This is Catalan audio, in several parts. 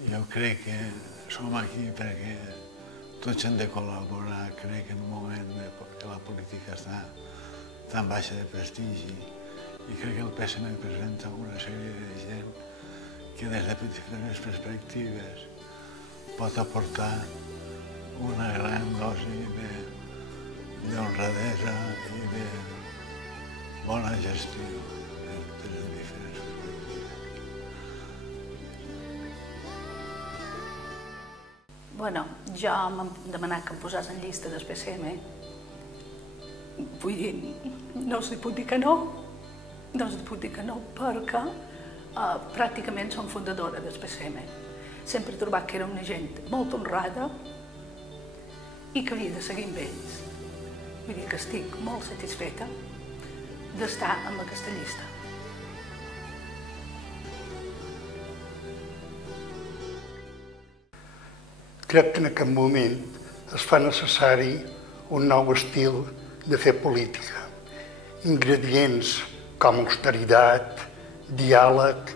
Jo crec que som aquí perquè tots hem de col·laborar. Crec que en un moment que la política està tan baixa de prestigi i crec que el PSM presenta una sèrie de gent que des de diferents perspectives pot aportar una gran dosi d'honradesa i de bona gestió des de diferents perspectives. Bueno, jo m'han demanat que em posés en llista del PSM. Vull dir, no els puc dir que no. No els puc dir que no perquè pràcticament som fundadora del PSM. Sempre he trobat que era una gent molt honrada i que havia de seguir amb ells. Vull dir que estic molt satisfeta d'estar en aquesta llista. Crec que en aquest moment es fa necessari un nou estil de fer política. Ingredients com austeritat, diàleg,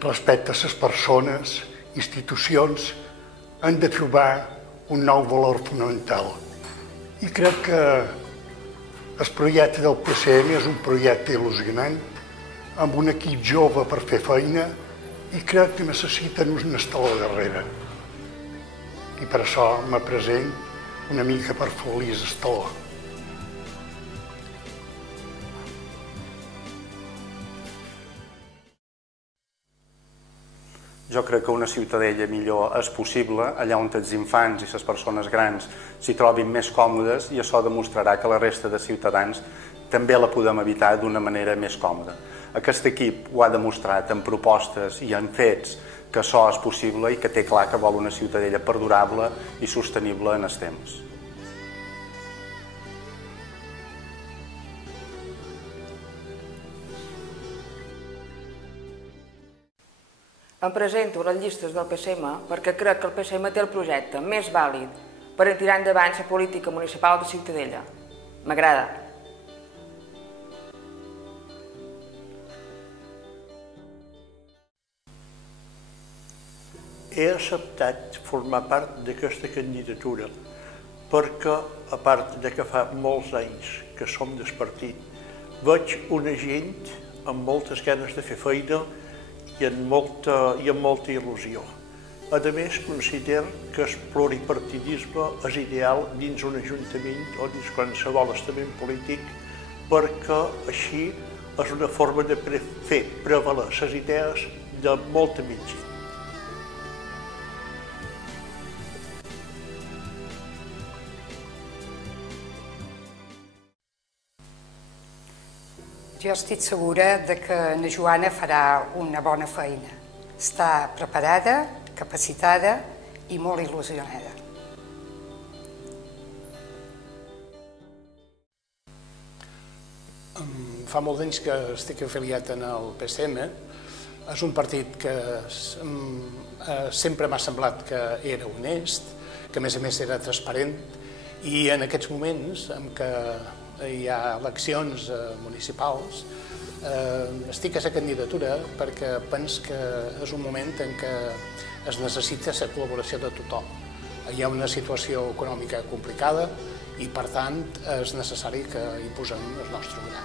respecte a les persones, institucions, han de trobar un nou valor fonamental. I crec que el projecte del PSM és un projecte il·lusionant, amb un equip jove per fer feina i crec que necessiten un estaló darrere. I per això me present una mica per folir l'estaló. Jo crec que una ciutadella millor és possible allà on els infants i les persones grans s'hi trobin més còmodes i això demostrarà que la resta de ciutadans també la podem evitar d'una manera més còmoda. Aquest equip ho ha demostrat en propostes i en fets que això és possible i que té clar que vol una ciutadella perdurable i sostenible en el temps. Em presento a les llistes del PSM perquè crec que el PSM té el projecte més vàlid per a tirar endavant la política municipal de Ciutadella. M'agrada. He acceptat formar part d'aquesta candidatura perquè, a part de que fa molts anys que som del partit, veig una gent amb moltes ganes de fer feina i amb molta il·lusió. A més, considero que el pluripartidisme és ideal dins un ajuntament o dins qualsevol estament polític perquè així és una forma de fer prevaler les idees de molta més gent. Jo estic segura que na Joana farà una bona feina. Està preparada, capacitada i molt il·lusionada. Fa molts anys que estic afiliat en el PSM. És un partit que sempre m'ha semblat que era honest, que a més era transparent, i en aquests moments en què hi ha eleccions municipals, estic a la candidatura perquè penso que és un moment en què es necessita la col·laboració de tothom. Hi ha una situació econòmica complicada i, per tant, és necessari que hi posem el nostre gra.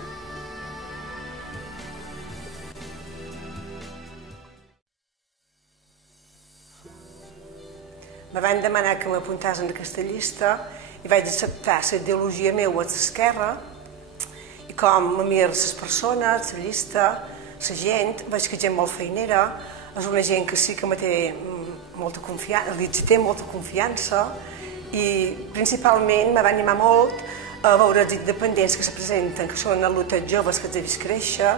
Me van demanar que m'apuntàs en aquesta llista i vaig acceptar la ideologia meva a l'esquerra i com a mir les persones, la llista, la gent, veig que gent molt feinera, és una gent que sí que me té molta confiança, li té molta confiança i principalment me va animar molt a veure els independents que se presenten, que són al·lotes joves que els he vist créixer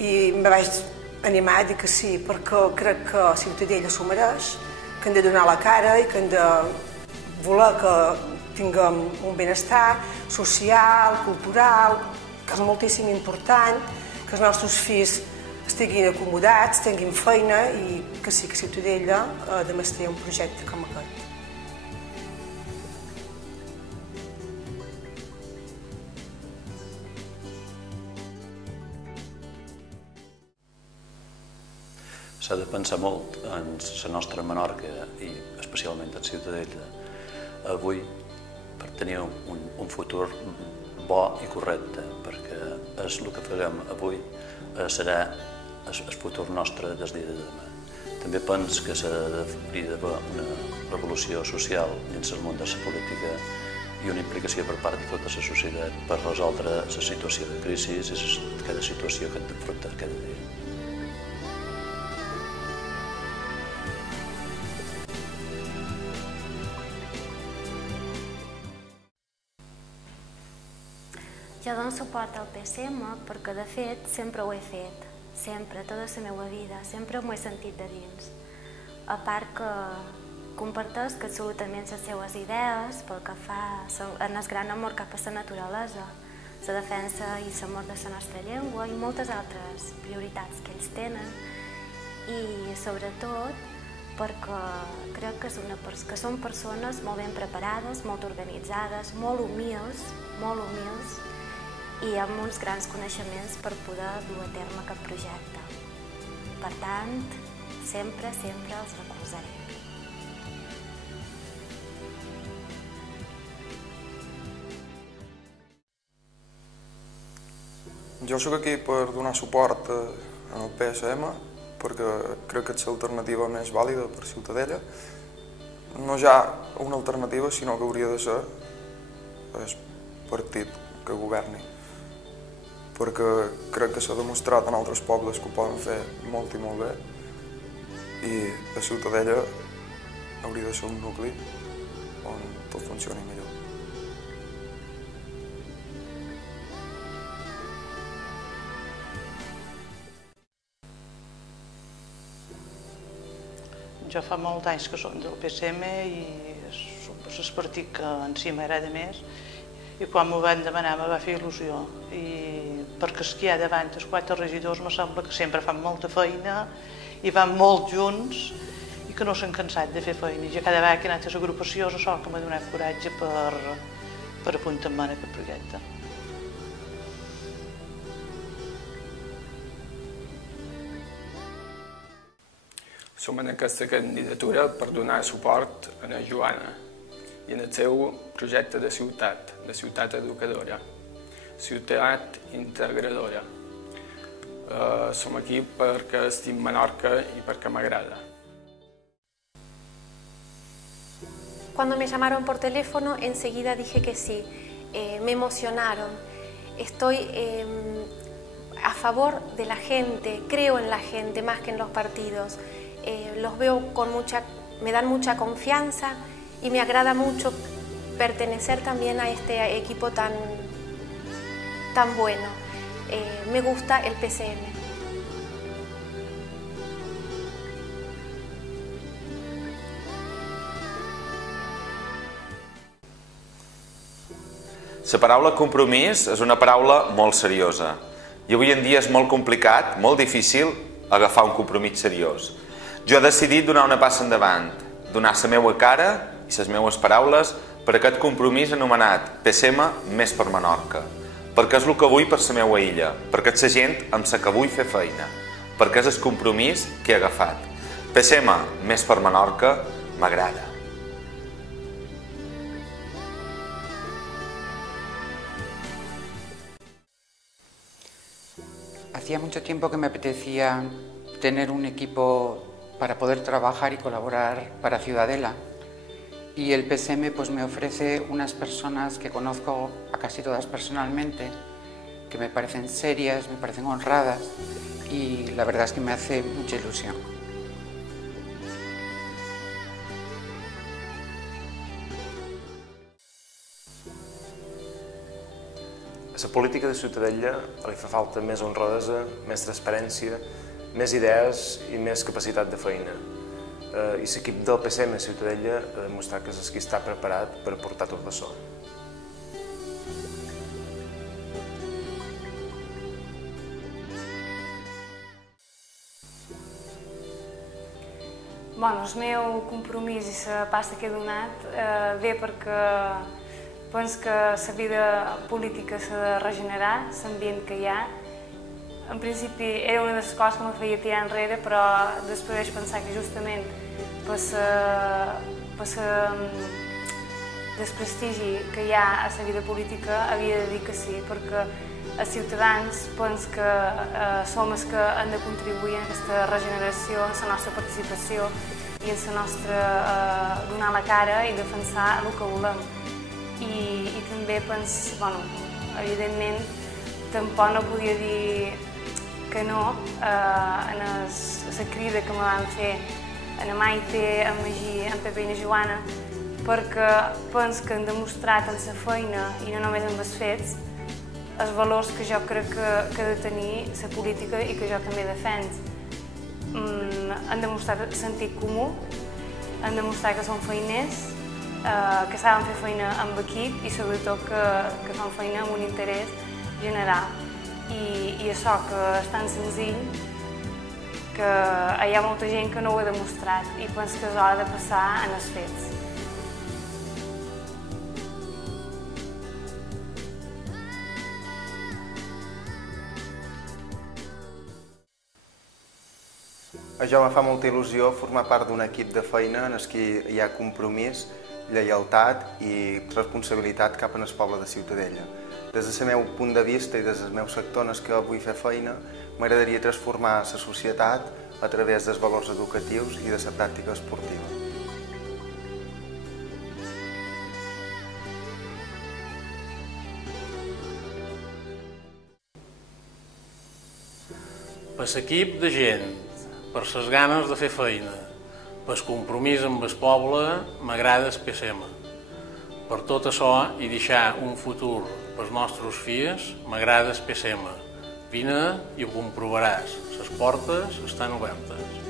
i me vaig animar a dir que sí, perquè crec que Ciutadella s'ho mereix, que hem de donar la cara i que hem de voler que tinguem un benestar social, cultural, que és moltíssim important, que els nostres fills estiguin acomodats, tinguin feina i que sí que Ciutadella ha de mestre un projecte com aquest. s'ha de pensar molt en la nostra Menorca i especialment en Ciutadella avui per tenir un futur bo i correcte, perquè el que farem avui serà el futur nostre des dia de demà. També penso que hauria d'haver una revolució social dins el món de la política i una implicació per part de tota la societat per resoldre la situació de crisi i cada situació que hem d'afrontar cada dia. Jo dono suport al PSM perquè, de fet, sempre ho he fet. Sempre, tota la meva vida. Sempre m'ho he sentit de dins. A part que comparteix absolutament les seues idees pel que fa en el gran amor cap a la naturalesa, la defensa i l'amor de la nostra llengua i moltes altres prioritats que ells tenen. I, sobretot, perquè crec que són persones molt ben preparades, molt organitzades, molt humils, i amb uns grans coneixements per poder dur a terme aquest projecte. Per tant, sempre els recolzaré. Jo soc aquí per donar suport al PSM perquè crec que és l'alternativa més vàlida per Ciutadella. No ja una alternativa, sinó que hauria de ser el partit que governi. Perquè crec que s'ha demostrat en altres pobles que ho poden fer molt i molt bé i a Ciutadella hauria de ser un nucli on tot funcioni millor. Jo fa molts anys que som del PSM i és el partit que en si m'agrada més i quan m'ho van demanar me va fer il·lusió perquè els que hi ha davant, els 4 regidors, me sembla que sempre fan molta feina i van molt junts i que no s'han cansat de fer feina i cada vegada que he anat a l'agrupació és això que m'ha donat coratge per apuntar-me en aquest projecte. Som en aquesta candidatura per donar suport a la Joana i en el seu projecte de ciutat educadora, ciutat integradora. Som aquí perquè estim Menorca i perquè m'agrada. Cuando me llamaron por teléfono, enseguida dije que sí. Me emocionaron. Estoy a favor de la gente, creo en la gente más que en los partidos. Los veo con me dan mucha confianza y me agrada mucho pertenecer también a este equipo tan bueno. Me gusta el PSM. La paraula compromís és una paraula molt seriosa i avui en dia és molt complicat, molt difícil agafar un compromís seriós. Jo he decidit donar una passa endavant, donar la meva cara i les meves paraules per aquest compromís anomenat PSM Més per Menorca, perquè és el que vull per la meva illa, perquè és la gent amb la que vull fer feina, perquè és el compromís que he agafat. PSM Més per Menorca m'agrada. Hacía mucho tiempo que me apetecía tener un equipo para poder trabajar y colaborar para Ciudadella y el PSM pues me ofrece unas personas que conozco a casi todas personalmente, que me parecen serias, me parecen honradas y la verdad es que me hace mucha ilusión. A la política de Ciutadella li fa falta més honradesa, més transparència, més idees i més capacitat de feina. I l'equip del PSM a Ciutadella ha demostrat que és qui està preparat per portar tot això. El meu compromís i la passa que he donat ve perquè penso que la vida política s'ha de regenerar, l'ambient que hi ha, en principi era una de les coses que me feia tirar enrere, però després vaig pensar que justament per desprestigi que hi ha a la vida política havia de dir que sí, perquè els ciutadans penso que som els que han de contribuir a aquesta regeneració, en la nostra participació i en la nostra donar la cara i defensar el que volem. I també penso, evidentment, tampoc no podia dir que no a la crida que me van fer en Maite, en Magí, en Pepe i en Joana, perquè penso que han demostrat en la feina, i no només en els fets, els valors que jo crec que ha de tenir la política i que jo també defenso. Han demostrat sentit comú, han demostrat que són feiners, que saben fer feina amb equip i sobretot que fan feina amb un interès general. I això, que és tan senzill, que hi ha molta gent que no ho ha demostrat i penso que és hora de passar en els fets. A jo me fa molta il·lusió formar part d'un equip de feina en el que hi ha compromís, lleialtat i responsabilitat cap al poble de Ciutadella. Des del meu punt de vista i des del meu sector en el que vull fer feina, m'agradaria transformar la societat a través dels valors educatius i de la pràctica esportiva. Per l'equip de gent, per les ganes de fer feina, per el compromís amb el poble, m'agrada el PSM. Per tot això i deixar un futur pels nostres fills, m'agrada el PSM. Vine i ho comprovaràs, les portes estan obertes.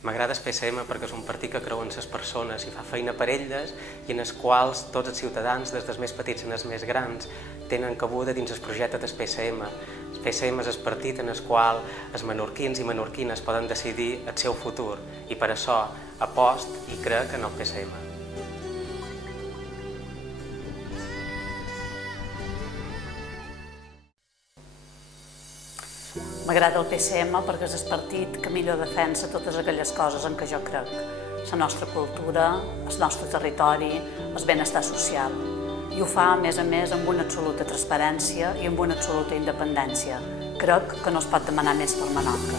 M'agrada el PSM perquè és un partit que creu en les persones i fa feina per elles i en els quals tots els ciutadans, des dels més petits als més grans, tenen cabuda dins el projecte del PSM. El PSM és el partit en el qual els menorquins i menorquines poden decidir el seu futur i per això apost i crec en el PSM. M'agrada el PSM perquè és el partit que millor defensa totes aquelles coses en què jo crec. La nostra cultura, el nostre territori, el benestar social. I ho fa, a més, amb una absoluta transparència i amb una absoluta independència. Crec que no es pot demanar més per Menorca.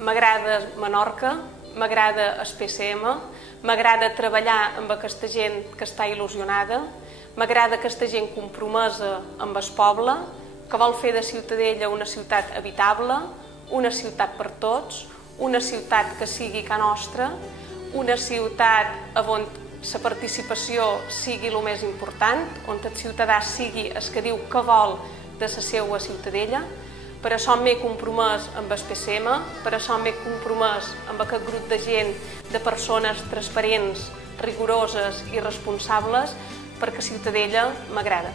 M'agrada Menorca, m'agrada el PSM, m'agrada treballar amb aquesta gent que està il·lusionada, m'agrada aquesta gent compromesa amb el poble, que vol fer de Ciutadella una ciutat habitable, una ciutat per tots, una ciutat que sigui ca nostra, una ciutat on la participació sigui el més important, on el ciutadà sigui el que diu que vol de la seva Ciutadella. Per això m'he compromès amb el PSM, per això m'he compromès amb aquest grup de gent, de persones transparents, rigoroses i responsables, perquè Ciutadella m'agrada.